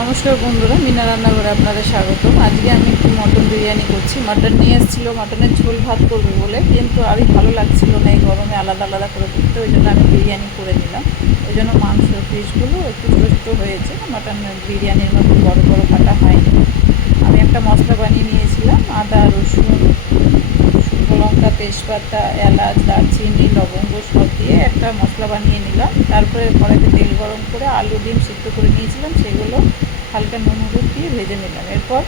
নমস্কার বন্ধুরা, মিনা রান্নাঘরে আপনাদের স্বাগতম। আজকে আমি একটু মটন বিরিয়ানি করছি। মাটন নিয়ে এসেছিলো মাটনের ঝোল ভাত করবে বলে, কিন্তু আমি ভালো লাগছিল না এই গরমে আলাদা আলাদা করে করতে, ওই জন্য আমি বিরিয়ানি করে নিলাম। ওই জন্য মাংস পিসগুলো একটু ছোটো ছোটো হয়েছে, মাটন বিরিয়ানির মতো বড় বড় কাটা হয়নি। আমি একটা মশলা বানিয়ে নিয়েছিলাম, আদা রসুন শুকনো লঙ্কা তেজপাতা এলাচ দারচিনি লবঙ্গ সব দিয়ে একটা মশলা বানিয়ে নিলাম। তারপরে কড়াইতে তেল গরম করে আলু ডিম সিদ্ধ করে নিয়েছিলাম, সেগুলো হালকা নুন হলুদ দিয়ে ভেজে নিলাম। এরপর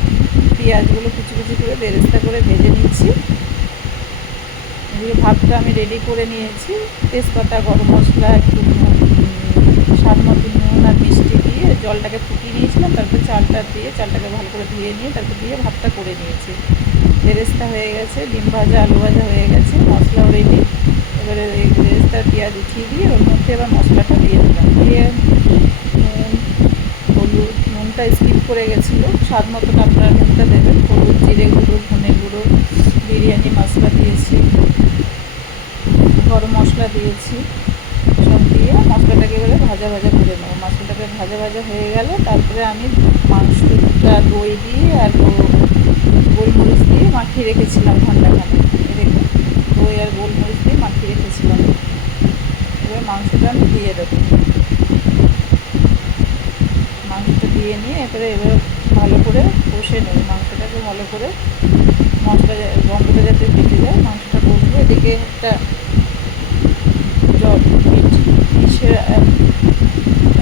পেঁয়াজগুলো কুচি কুচি করে বেরেস্তা করে ভেজে নিচ্ছি। এদিকে ভাতটা আমি রেডি করে নিয়েছি। তেজপাতা গরম মশলা একটু স্বাদ মতো নুন আর মিষ্টি দিয়ে জলটাকে ফুটিয়ে নিয়েছিলাম। তারপর চালটাকে ভালো করে ধুয়ে নিয়ে তারপর দিয়ে ভাতটা করে নিয়েছি। বেরেস্তা হয়ে গেছে, ডিম ভাজা আলু ভাজা হয়ে গেছে, মশলাও রেডি। এবারে এই বেরেস্তা পেঁয়াজ উঠিয়ে দিয়ে ওর মধ্যে এবার মশলাটা দিয়ে দিলাম। দিয়ে নুন হলুদ, নুনটা স্কিপ করে গেছিলো, স্বাদ মতন আপনারা নুনটা দেবেন। হলুদ জিরে গুঁড়ো ধনে গুঁড়ো বিরিয়ানি মশলা দিয়েছি, গরম মশলা দিয়েছি, সব দিয়ে মশলাটাকে এবারে ভাজা ভাজা করে নেবো। মশলাটাকে ভাজা ভাজা হয়ে গেলে তারপরে আমি মাংসটা দই দিয়ে আর গোলমরিচ দিয়ে মাখিয়ে রেখেছিলাম ঘন্টাখানেক রেখে, দই আর গোলমরিচ দিয়ে মাখিয়ে রেখেছিলাম। এবার মাংসটা আমি দিয়ে দেবো। মাংসটা দিয়ে নিয়ে এবারে ভালো করে কষে নেব। মাংসটাকে ভালো করে মশলা গন্ধটা যাতে বেঁচে যায় মাংসটা কষবো। এদিকে একটা জল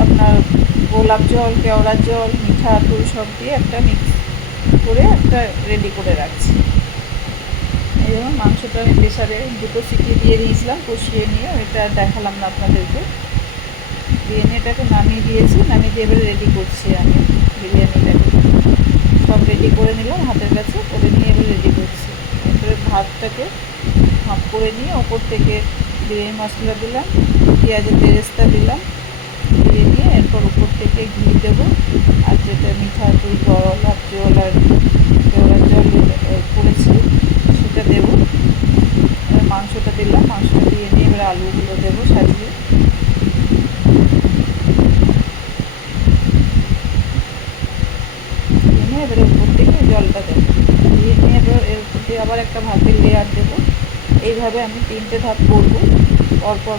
আপনার গোলাপ জল কেওড়ার জল মিঠা আতর সব দিয়ে একটা মিক্স করে একটা রেডি করে রাখছি। এই যেমন মাংসটা আমি প্রেসারে 2টো সিটি দিয়ে দিয়েছিলাম, কষিয়ে নিয়ে এটা দেখালাম না আপনাদেরকে। দিয়ে নিয়ে এটাকে নামিয়ে দিয়েছি, নামিয়ে দিয়ে এবারে রেডি করছি আমি বিরিয়ানিটাকে। সব রেডি করে নিলাম হাতের কাছে, করে নিয়ে এবার রেডি করছি। এরপরে ভাতটাকে হাফ করে নিয়ে ওপর থেকে বিরিয়ানি মশলা দিলাম, পেঁয়াজের বেরেস্তা দিলাম, দিয়ে নিয়ে এরপর উপর থেকে ঘি দেবো। আর যেটা মিঠা দই গোলাপ জল আর কেওড়ার জল করেছি সেটা দেবো। এবার মাংসটা দিলাম, মাংসটা দিয়ে নিয়ে এবার আলুগুলো দেবো সাজিয়ে। নিয়ে এবারে উপর থেকে জলটা দেবো, দিয়ে নিয়ে এবার এর উপর দিয়ে আবার একটা ভাতের লেয়ার দেবো। এইভাবে আমি 3টে ধাপ করবো পরপর।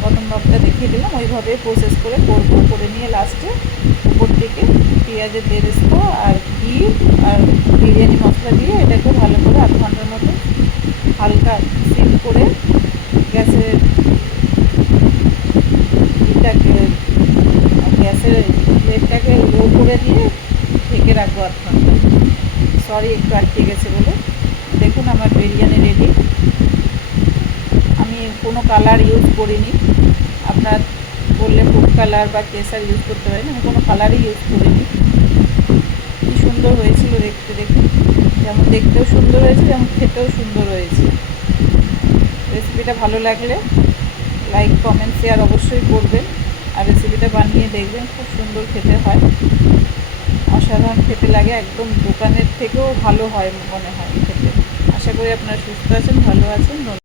প্রথম ধাপটা দেখিয়ে দিলাম, ওইভাবে প্রসেস করে করবো। করে নিয়ে লাস্টে উপর থেকে পেঁয়াজের বেরেস্তা আর ঘি আর বিরিয়ানি মশলা দিয়ে এটাকে ভালো করে আধ ঘন্টার মতো হালকা সিম করে গ্যাসের প্লেটটাকে লো করে দিয়ে ঢেকে রাখবো আধ ঘন্টা। সরি একটু আটকে গেছে বলে। দেখুন আমার বিরিয়ানি রেডি। আমি কোনো কালার ইউজ করিনি, আপনার বললে ফুড কালার বা কেসার ইউজ করতে পারেন, আমি কোনো কালারই ইউজ করিনি। কী সুন্দর হয়েছিল দেখতে, দেখুন যেমন দেখতেও সুন্দর হয়েছে যেমন খেতেও সুন্দর হয়েছে। রেসিপিটা ভালো লাগলে লাইক কমেন্ট শেয়ার অবশ্যই করবেন, আর রেসিপিটা বানিয়ে দেখবেন, খুব সুন্দর খেতে হয়, অসাধারণ খেতে লাগে, একদম দোকানের থেকেও ভালো হয় মনে হয় খেতে। আশা করি আপনারা সুস্থ আছেন, ভালো আছেন।